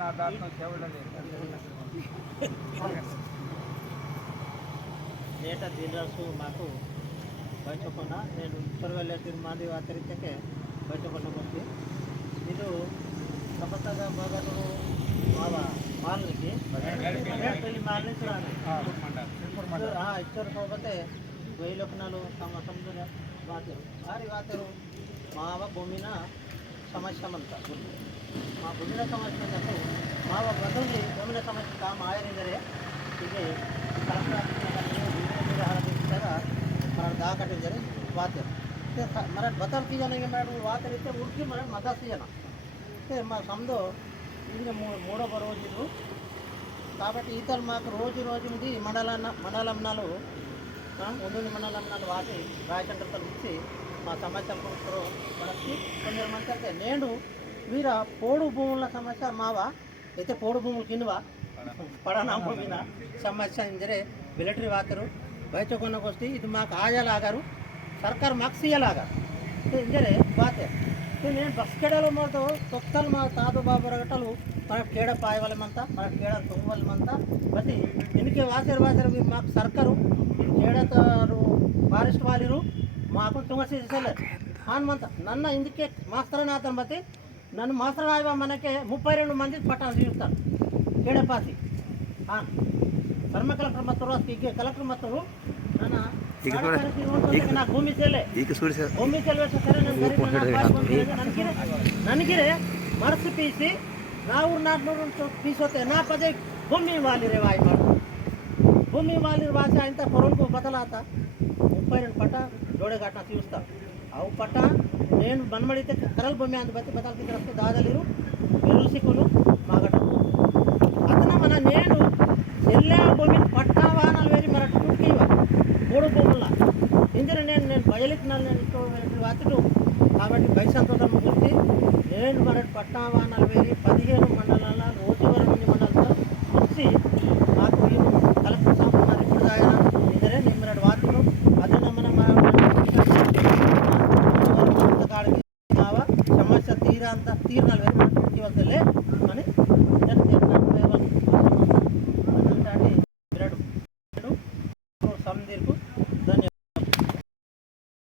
నా దాంట్లో చెవుడలేదు ನೇಟ ದಿನಸು ಮಾತು ಬಯಸಕೊಂಡ నేను ఉత్తరవెల్ల తిరుమాది ఆచరించకే బయటకొండ వచ్చి ಇದು ಸಮಸ್ತದ ಮಗನು ಮಾವ ಮಾಲ್ನಿಗೆ ಮಾಲ್ನಿ చూడాలి ఇచ్చారు కాకపోతే వెయ్యి లోకనాలు తమ సముద్ర వాతరు వారి వాతరు మావ భూమిన సమస్య అంతా మా భూమిన సమస్య అంటే మావ ಬಂದಲ್ಲಿ ಭೂಮಿನ ಸಮಸ್ಯೆ ತಾ ಮಾಯರಿದರೆ ಹೀಗೆ మన దాకట్టిందని వాతరు మన బతల్ సీజన్ మేడం వాతరు ఇస్తే ఉడికి మన మద సీజన్ అయితే మా సందో ఇంకా మూ మూడవ రోజు ఇది కాబట్టి ఈతలు మాకు రోజు రోజు ఉంది మండల మండలంనాలు ముందు మండలంనాలు వాటి రాయచంద్రతలు ఇచ్చి మా సమస్య కొడుతారు మనకి కొందరు మంది అంటే నేను వీర పోడు భూముల సమస్య మావా అయితే పోడు భూములు కిందవా పడనా భూమిన సమస్య ఇంజరే మిలిటరీ వాతరు బయట కొన్నకొస్తే ఇది మాకు ఆయాలాగారు ಸರ್ಕಾರ ಮಾರ್ಕ್ಸ್ ಸಿಗಲಾಗ ಇಂಜರೆ ಬಾತೆ నేను బస్ కేడలో మాతో తొక్కలు మా తాత బాబు రగటలు మన కేడ పాయవలమంత మన కేడ తొంగవలమంత బట్టి ఎన్నికే వాసరు వాసరు మాకు సర్కారు కేడతారు ఫారెస్ట్ వాలిరు మాకు తుంగ చేసేసారు హనుమంత నన్న ఇందుకే మాస్టరనాథం బట్టి నన్ను మాస్టరనాయ మనకే ముప్పై రెండు మంది పట్టాలు తీరుతారు కేడపాసి ధర్మ కలెక్టర్ మత్తరు ಈಗ ಕಲೆಕ್ಟರ್ ಮತ್ತರು ನನ್ನ ಈಗ ನೋಡಿ. ನಾ ಭೂಮಿ ಸೇಲೆ ಈಗ ಸೂರ್ಯ ಸರ್ ಭೂಮಿ ಸೇಲೆ ಸರಿ ನನಗಿರೆ ನನಗಿರೆ ಮನಸ್ಸು ಪೀಸಿ ನಾವು ನಾಲ್ಕುನೂರು ಪೀಸ್ ಹೋತೆ ನಾ ಪದೇ ಭೂಮಿ ವಾಲಿರೆ ವಾಯ್ ಮಾಡು భూమి వాళ్ళ భాష ఇంత పొరంకు బదలాత ముప్పై రెండు పట్ట జోడేఘాట్న తీరుస్తా అవు పట్ట. నేను బనమడితే కరల్ భూమి అంత బతి బతాలకి వస్తే దాదలిరు. వెరుసికులు మాగట. అతను మన నేను ఎల్లా భూమి పట్టా వాహనాలు వేరి మన టుక్కీవ మూడు భూముల. ఇందులో నేను నేను బయలుకినాను నేను ఇంకో వాతుడు. కాబట్టి బయ సంతోషం గురించి నేను మన పట్టా వాహనాలు వేరి పదిహేను మండలాల రోజువారి మండలాలతో వచ్చి ಸಂದರ್ಭದಲ್ಲಿ